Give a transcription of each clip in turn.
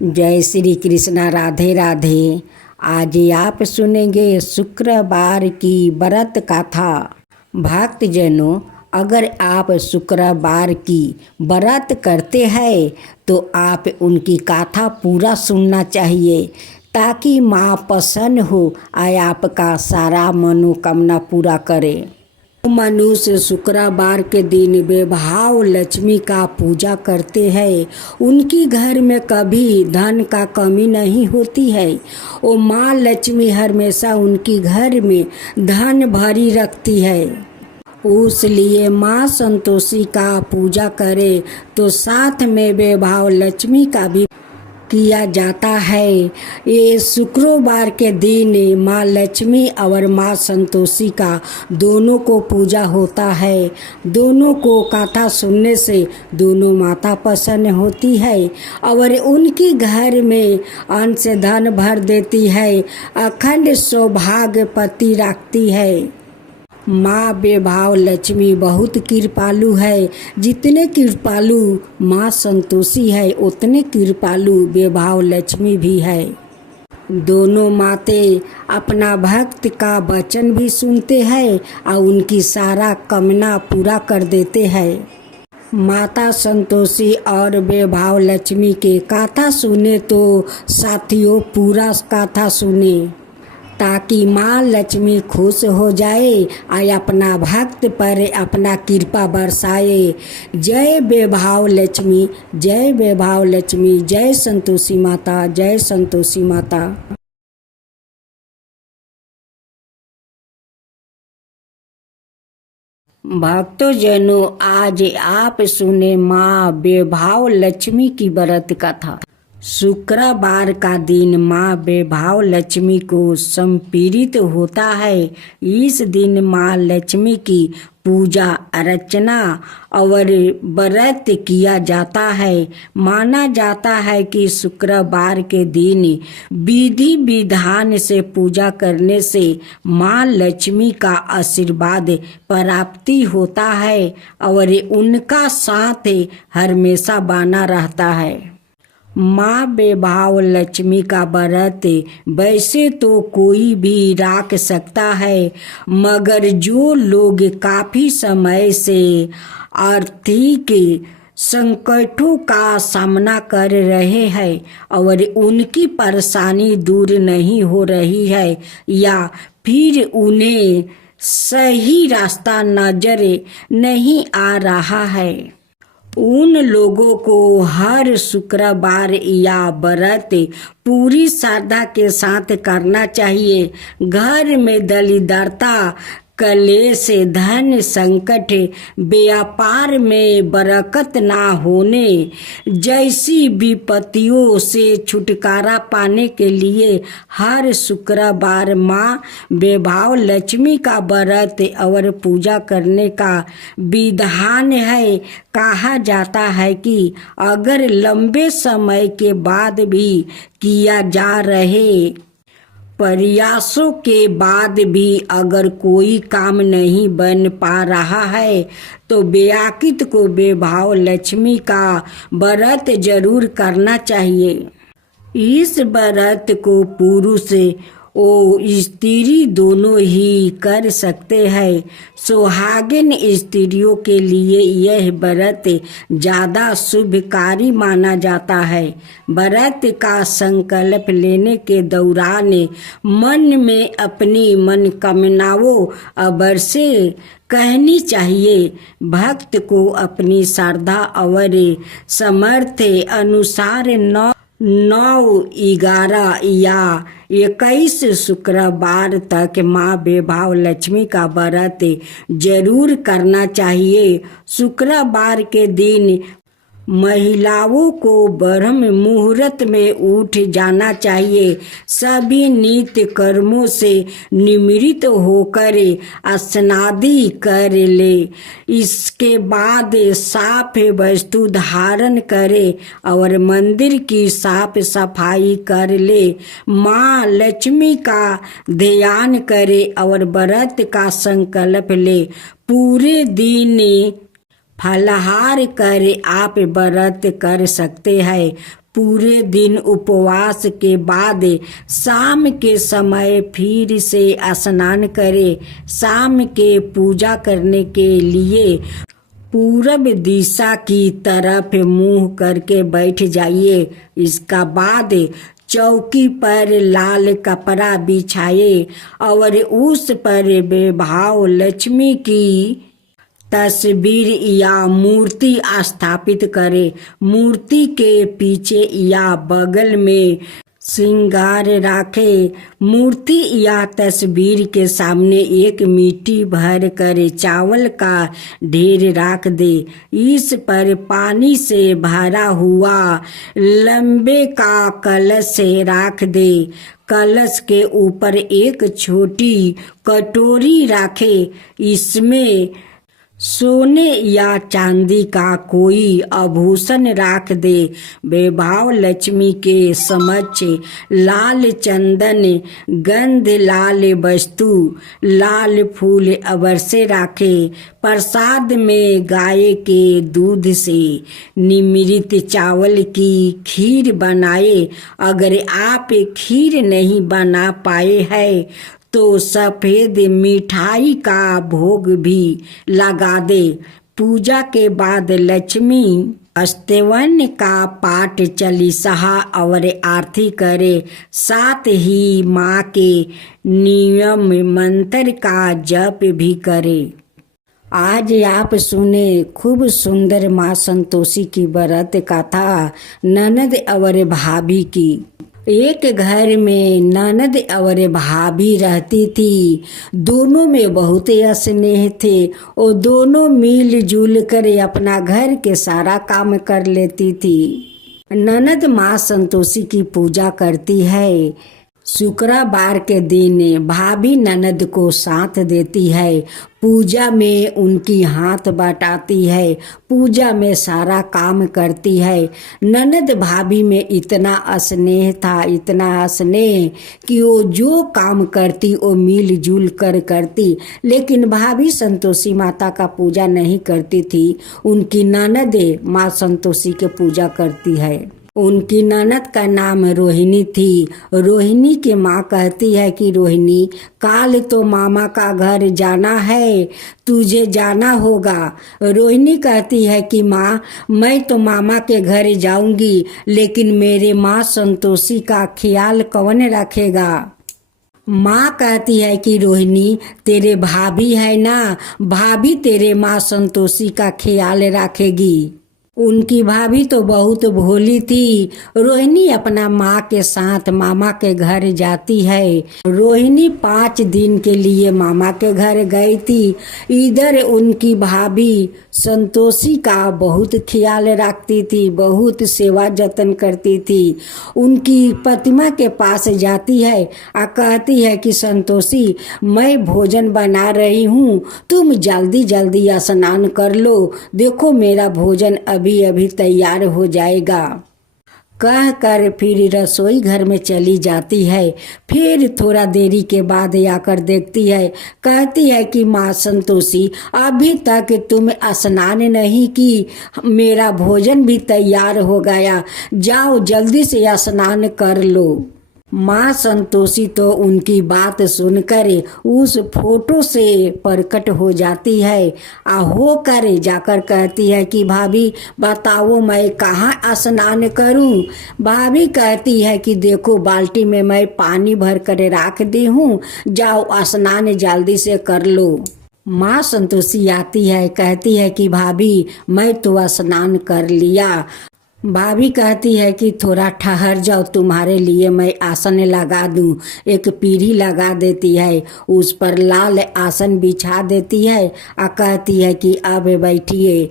जय श्री कृष्णा। राधे राधे। आज आप सुनेंगे शुक्रवार की व्रत कथा। भक्तजनों, अगर आप शुक्रवार की व्रत करते हैं तो आप उनकी कथा पूरा सुनना चाहिए ताकि माँ प्रसन्न हो और आपका सारा मनोकामना पूरा करे। मनुष्य शुक्रवार के दिन वैभव लक्ष्मी का पूजा करते हैं। उनकी घर में कभी धन का कमी नहीं होती है। वो माँ लक्ष्मी हमेशा उनकी घर में धन भरी रखती है। उसलिए माँ संतोषी का पूजा करे तो साथ में वैभव लक्ष्मी का भी किया जाता है। ये शुक्रवार के दिन माँ लक्ष्मी और माँ संतोषी का दोनों को पूजा होता है। दोनों को कथा सुनने से दोनों माता प्रसन्न होती है और उनकी घर में अन्न से धन भर देती है, अखंड सौभाग्य पति रखती है। माँ वैभव लक्ष्मी बहुत कृपालु है। जितने कृपालु माँ संतोषी है उतने कृपालु वैभव लक्ष्मी भी है। दोनों माते अपना भक्त का वचन भी सुनते हैं और उनकी सारा कामना पूरा कर देते हैं। माता संतोषी और वैभव लक्ष्मी के कथा सुने तो साथियों पूरा कथा सुने ताकि माँ लक्ष्मी खुश हो जाए और अपना भक्त पर अपना कृपा बरसाए। जय वैभव लक्ष्मी, जय वैभव लक्ष्मी, जय संतोषी माता, जय संतोषी माता। भक्तजनों, आज आप सुने माँ वैभव लक्ष्मी की व्रत कथा। शुक्रवार का दिन माँ वैभव लक्ष्मी को समर्पित होता है। इस दिन माँ लक्ष्मी की पूजा अर्चना और व्रत किया जाता है। माना जाता है कि शुक्रवार के दिन विधि विधान से पूजा करने से माँ लक्ष्मी का आशीर्वाद प्राप्ति होता है और उनका साथ हमेशा बना रहता है। माँ वैभव लक्ष्मी का व्रत वैसे तो कोई भी रख सकता है, मगर जो लोग काफी समय से आर्थिक संकटों का सामना कर रहे हैं और उनकी परेशानी दूर नहीं हो रही है या फिर उन्हें सही रास्ता नजर नहीं आ रहा है, उन लोगों को हर शुक्रवार या व्रत पूरी श्रद्धा के साथ करना चाहिए। घर में दरिद्रता, कलेश, धन संकट, व्यापार में बरकत ना होने जैसी विपत्तियों से छुटकारा पाने के लिए हर शुक्रवार माँ वैभव लक्ष्मी का व्रत और पूजा करने का विधान है। कहा जाता है कि अगर लंबे समय के बाद भी किया जा रहे प्रयासों के बाद भी अगर कोई काम नहीं बन पा रहा है तो व्याकित को वैभव लक्ष्मी का व्रत जरूर करना चाहिए। इस व्रत को पुरुष और स्त्री दोनों ही कर सकते हैं। सुहागिन स्त्रियों के लिए यह व्रत ज्यादा शुभकारी माना जाता है। व्रत का संकल्प लेने के दौरान मन में अपनी मनोकामनाओं अवश्य कहनी चाहिए। भक्त को अपनी श्रद्धा और सामर्थ्य अनुसार 9, 11 या 21 शुक्रवार तक माँ वैभव लक्ष्मी का व्रत जरूर करना चाहिए। शुक्रवार के दिन महिलाओं को ब्रह्म मुहूर्त में उठ जाना चाहिए। सभी नित्य कर्मों से निवृत्त होकर स्नादि कर ले। इसके बाद साफ वस्तु धारण करे और मंदिर की साफ सफाई कर ले। माँ लक्ष्मी का ध्यान करे और व्रत का संकल्प ले। पूरे दिन फलाहार कर आप व्रत कर सकते हैं। पूरे दिन उपवास के बाद शाम के समय फिर से स्नान करे। शाम के पूजा करने के लिए पूरब दिशा की तरफ मुंह करके बैठ जाइए। इसका बाद चौकी पर लाल कपड़ा बिछाए और उस पर वैभव लक्ष्मी की तस्वीर या मूर्ति स्थापित करे। मूर्ति के पीछे या बगल में श्रृंगार रखे। मूर्ति या तस्वीर के सामने एक मिट्टी भर कर चावल का ढेर रख दे। इस पर पानी से भरा हुआ लंबे का कलश रख दे। कलश के ऊपर एक छोटी कटोरी रखे। इसमें सोने या चांदी का कोई आभूषण रख दे। वैभव लक्ष्मी के समक्ष लाल चंदन, गंध लाल वस्तु, लाल फूल अवश्य रखे। प्रसाद में गाय के दूध से निर्मित चावल की खीर बनाए। अगर आप खीर नहीं बना पाए हैं तो सफेद मिठाई का भोग भी लगा दे। पूजा के बाद लक्ष्मी स्तवन का पाठ, चालीसा और आरती करे। साथ ही माँ के नियम मंत्र का जप भी करे। आज आप सुने खूब सुंदर माँ संतोषी की व्रत कथा ननद और भाभी की। एक घर में ननद और भाभी रहती थी। दोनों में बहुत स्नेह थे और दोनों मिलजुल कर अपना घर के सारा काम कर लेती थी। ननद माँ संतोषी की पूजा करती है। शुक्रवार के दिन भाभी ननद को साथ देती है। पूजा में उनकी हाथ बटाती है। पूजा में सारा काम करती है। ननद भाभी में इतना स्नेह था, इतना स्नेह कि वो जो काम करती वो मिलजुल कर करती। लेकिन भाभी संतोषी माता का पूजा नहीं करती थी। उनकी ननद माँ संतोषी की पूजा करती है। उनकी ननद का नाम रोहिणी थी। रोहिणी की माँ कहती है कि रोहिणी, काल तो मामा का घर जाना है, तुझे जाना होगा। रोहिणी कहती है कि माँ, मैं तो मामा के घर जाऊंगी, लेकिन मेरे माँ संतोषी का ख्याल कौन रखेगा। माँ कहती है कि रोहिणी, तेरे भाभी है ना, भाभी तेरे माँ संतोषी का ख्याल रखेगी। उनकी भाभी तो बहुत भोली थी। रोहिणी अपना माँ के साथ मामा के घर जाती है। रोहिणी 5 दिन के लिए मामा के घर गई थी। इधर उनकी भाभी संतोषी का बहुत ख्याल रखती थी, बहुत सेवा जतन करती थी। उनकी प्रतिमा के पास जाती है और कहती है कि संतोषी, मैं भोजन बना रही हूँ, तुम जल्दी जल्दी स्नान कर लो, देखो मेरा भोजन अभी अभी तैयार हो जाएगा। कह कर फिर रसोई घर में चली जाती है। फिर थोड़ा देरी के बाद आकर देखती है। कहती है कि माँ संतोषी, अभी तक तुम स्नान नहीं की, मेरा भोजन भी तैयार हो गया, जाओ जल्दी से स्नान कर लो। माँ संतोषी तो उनकी बात सुनकर उस फोटो से प्रकट हो जाती है। होकर जाकर कहती है कि भाभी बताओ मैं कहाँ स्नान करूं। भाभी कहती है कि देखो बाल्टी में मैं पानी भर कर रख दी हूँ, जाओ स्नान जल्दी से कर लो। माँ संतोषी आती है, कहती है कि भाभी मैं तो स्नान कर लिया। भाभी कहती है कि थोड़ा ठहर जाओ, तुम्हारे लिए मैं आसन लगा दूं। एक पीढ़ी लगा देती है, उस पर लाल आसन बिछा देती है और कहती है कि अब बैठिए।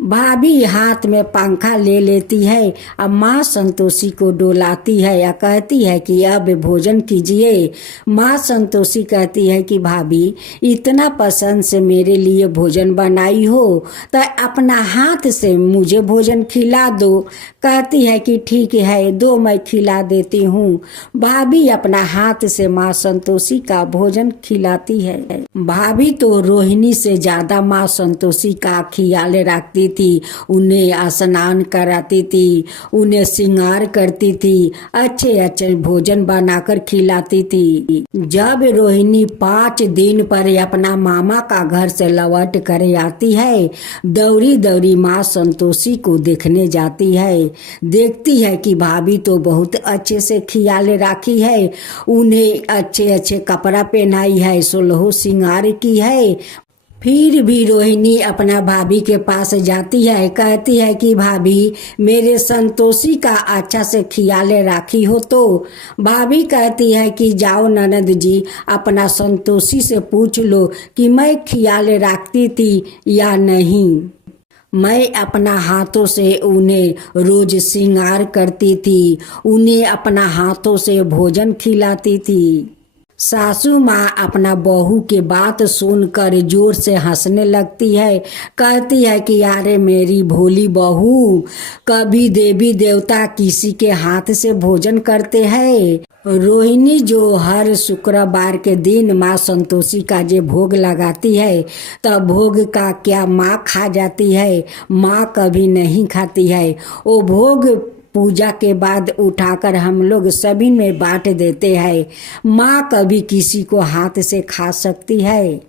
भाभी हाथ में पंखा ले लेती है और माँ संतोषी को डोलाती है या कहती है कि अब भोजन कीजिए। माँ संतोषी कहती है कि भाभी इतना पसंद से मेरे लिए भोजन बनाई हो तो अपना हाथ से मुझे भोजन खिला दो। कहती है कि ठीक है, दो मैं खिला देती हूँ। भाभी अपना हाथ से माँ संतोषी का भोजन खिलाती है। भाभी तो रोहिणी से ज्यादा माँ संतोषी का ख्याल रखती करती थी, उन्हें स्नान कराती थी, उन्हें श्रृंगार करती थी, अच्छे अच्छे भोजन बनाकर खिलाती थी। जब रोहिणी 5 दिन पर अपना मामा का घर से लौट कर आती है, दौड़ी दौड़ी माँ संतोषी को देखने जाती है। देखती है कि भाभी तो बहुत अच्छे से ख्याल राखी है, उन्हें अच्छे अच्छे कपड़ा पहनाई है, 16 श्रृंगार की है। फिर भी रोहिणी अपना भाभी के पास जाती है, कहती है कि भाभी मेरे संतोषी का अच्छा से ख्याल राखी हो तो। भाभी कहती है कि जाओ ननद जी, अपना संतोषी से पूछ लो कि मैं ख्याल रखती थी या नहीं। मैं अपना हाथों से उन्हें रोज श्रृंगार करती थी, उन्हें अपना हाथों से भोजन खिलाती थी। सासू माँ अपना बहू के बात सुनकर जोर से हंसने लगती है, कहती है कि अरे मेरी भोली बहू, कभी देवी देवता किसी के हाथ से भोजन करते हैं। रोहिणी जो हर शुक्रवार के दिन माँ संतोषी का जो भोग लगाती है, तब भोग का क्या माँ खा जाती है, माँ कभी नहीं खाती है। वो भोग पूजा के बाद उठाकर हम लोग सभी में बांट देते हैं। माँ कभी किसी को हाथ से खा सकती है।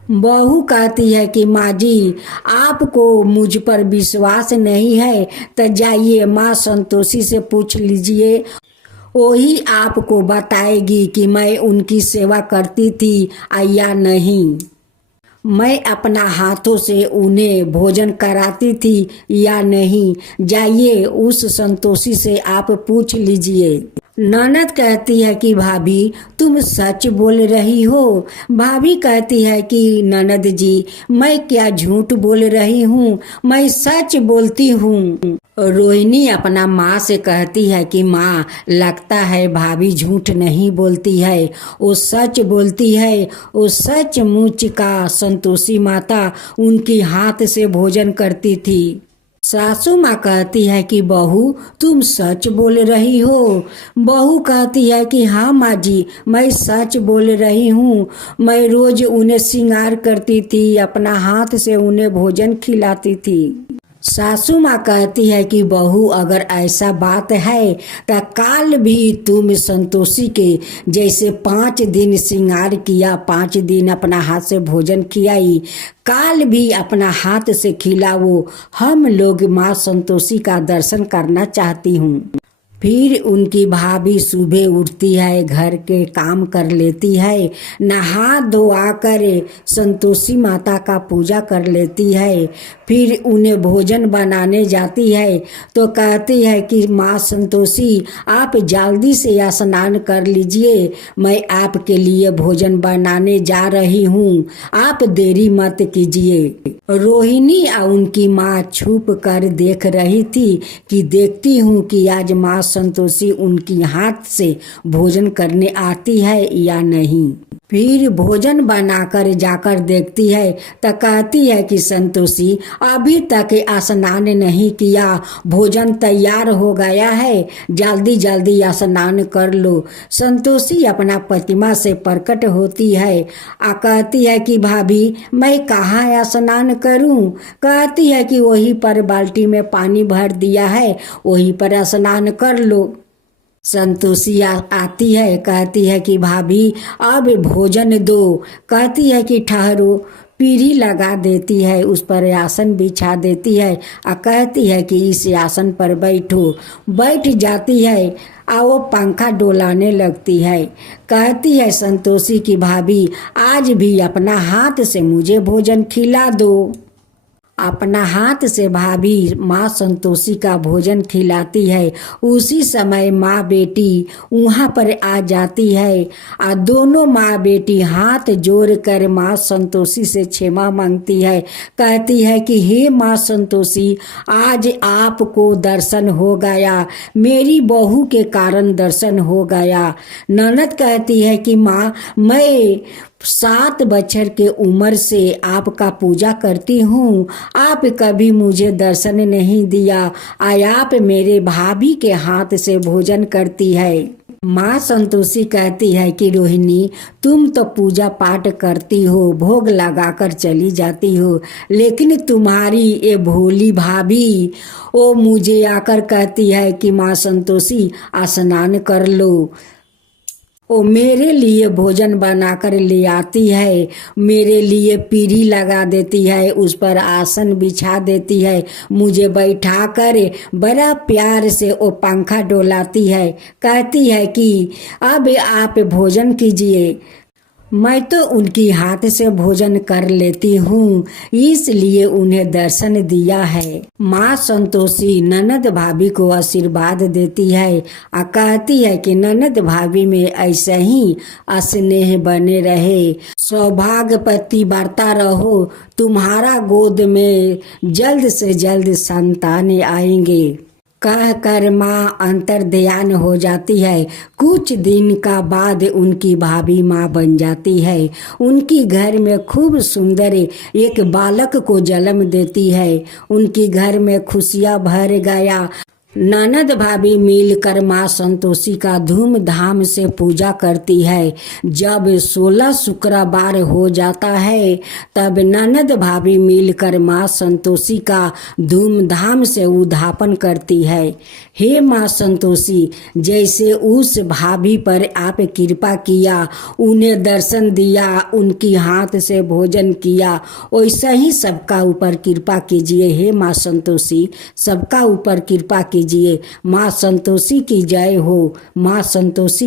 बहू कहती है कि माँ जी, आपको मुझ पर विश्वास नहीं है तो जाइए माँ संतोषी से पूछ लीजिए, वही आपको बताएगी कि मैं उनकी सेवा करती थी या नहीं, मैं अपना हाथों से उन्हें भोजन कराती थी या नहीं। जाइए उस संतोषी से आप पूछ लीजिए। ननद कहती है कि भाभी तुम सच बोल रही हो। भाभी कहती है कि ननद जी, मैं क्या झूठ बोल रही हूँ, मैं सच बोलती हूँ। रोहिणी अपना माँ से कहती है कि माँ, लगता है भाभी झूठ नहीं बोलती है, वो सच बोलती है। वो सचमुच का संतोषी माता उनकी हाथ से भोजन करती थी। सासू माँ कहती है कि बहू तुम सच बोल रही हो। बहू कहती है कि हाँ माँ जी, मैं सच बोल रही हूँ, मैं रोज उन्हें श्रृंगार करती थी, अपना हाथ से उन्हें भोजन खिलाती थी। सासू माँ कहती है कि बहू अगर ऐसा बात है तो काल भी तुम संतोषी के जैसे 5 दिन श्रृंगार किया, 5 दिन अपना हाथ से भोजन खिलाई, काल भी अपना हाथ से खिलाओ, हम लोग माँ संतोषी का दर्शन करना चाहती हूँ। फिर उनकी भाभी सुबह उठती है, घर के काम कर लेती है, नहा धोआ कर संतोषी माता का पूजा कर लेती है। फिर उन्हें भोजन बनाने जाती है तो कहती है कि माँ संतोषी, आप जल्दी से स्नान कर लीजिए, मैं आपके लिए भोजन बनाने जा रही हूँ, आप देरी मत कीजिए। रोहिणी और उनकी माँ छुप कर देख रही थी कि देखती हूँ कि आज माँ संतोषी उनकी हाथ से भोजन करने आती है या नहीं। फिर भोजन बनाकर जाकर देखती है तो कहती है कि संतोषी अभी तक स्नान नहीं किया, भोजन तैयार हो गया है, जल्दी जल्दी स्नान कर लो। संतोषी अपना प्रतिमा से प्रकट होती है, कहती है कि भाभी मैं कहाँ स्नान करूं। कहती है कि वहीं पर बाल्टी में पानी भर दिया है, वहीं पर स्नान कर लो। संतोषी आती है, कहती है कि भाभी अब भोजन दो। कहती है कि ठहरो, पीढ़ी लगा देती है, उस पर आसन बिछा देती है और कहती है कि इस आसन पर बैठो। बैठ जाती है और वो पंखा डोलाने लगती है। कहती है संतोषी की भाभी आज भी अपना हाथ से मुझे भोजन खिला दो। अपना हाथ से भाभी माँ संतोषी का भोजन खिलाती है। उसी समय माँ बेटी वहाँ पर आ जाती है और दोनों माँ बेटी हाथ जोड़कर माँ संतोषी से क्षमा मांगती है। कहती है कि हे माँ संतोषी, आज आपको दर्शन हो गया, मेरी बहू के कारण दर्शन हो गया। ननद कहती है कि माँ, मैं 7 बछर के उम्र से आपका पूजा करती हूँ, आप कभी मुझे दर्शन नहीं दिया, आप मेरे भाभी के हाथ से भोजन करती है। माँ संतोषी कहती है कि रोहिणी, तुम तो पूजा पाठ करती हो, भोग लगाकर चली जाती हो, लेकिन तुम्हारी ये भोली भाभी वो मुझे आकर कहती है कि माँ संतोषी स्नान कर लो। वो मेरे लिए भोजन बनाकर ले आती है, मेरे लिए पीढ़ी लगा देती है, उस पर आसन बिछा देती है, मुझे बैठा कर बड़ा प्यार से वो पंखा डोलाती है, कहती है कि अब आप भोजन कीजिए। मैं तो उनकी हाथ से भोजन कर लेती हूँ, इसलिए उन्हें दर्शन दिया है। माँ संतोषी ननद भाभी को आशीर्वाद देती है और कहती है कि ननद भाभी में ऐसे ही स्नेह बने रहे, सौभाग्यवती बढ़ता रहो, तुम्हारा गोद में जल्द से जल्द संतान आएंगे। कह कर माँ अंतर्ध्यान हो जाती है। कुछ दिन का बाद उनकी भाभी माँ बन जाती है। उनकी घर में खूब सुंदर एक बालक को जन्म देती है। उनकी घर में खुशियाँ भर गया। ननद भाभी मिलकर माँ संतोषी का धूमधाम से पूजा करती है। जब 16 शुक्रवार हो जाता है तब ननद भाभी मिलकर माँ संतोषी का धूमधाम से उद्यापन करती है। हे माँ संतोषी, जैसे उस भाभी पर आप कृपा किया, उन्हें दर्शन दिया, उनकी हाथ से भोजन किया, वैसा ही सबका ऊपर कृपा कीजिए। हे माँ संतोषी, सबका ऊपर कृपा कीजिए। माँ संतोषी की जय हो। माँ संतोषी